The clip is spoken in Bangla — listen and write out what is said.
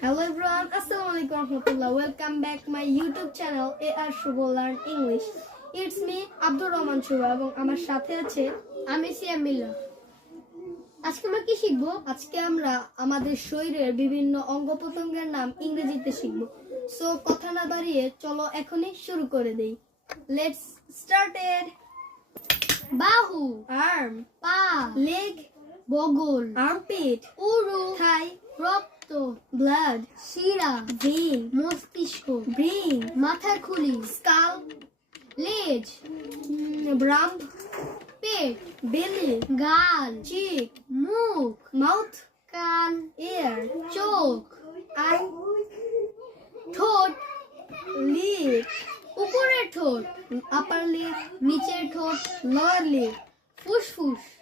Hello everyone, Assalamualaikum warahmatullah. Welcome back my YouTube channel AR Shubho Learn English. It's me Abdur Rahman Shuvo এবং আমার সাথে আছে আমি সিয়াম মিল্লা আজকে আমরা কি শিখব? আজকে আমরা আমাদের শরীরের বিভিন্ন অঙ্গ প্রত্যঙ্গের নাম ইংরেজিতে শিখব। সো কথা না বাড়িয়ে চলো এখনই শুরু করে দেই। লেটস স্টার্টেড বাহু আর্ম পা লেগ বগল আর্মপিট উরু থাই ব্লাড শিরা ভেইন মস্তিষ্ক ব্রেন মাথার খুলি স্কাল লেজ ব্রাম পেট বেলি গাল চিক মুখ মাউথ কান এয়ার চোখ আই ঠোঁট লিপ উপরের ঠোঁট আপার লিপ নিচের ঠোঁট লোয়ার লিপ ফুসফুস লাংস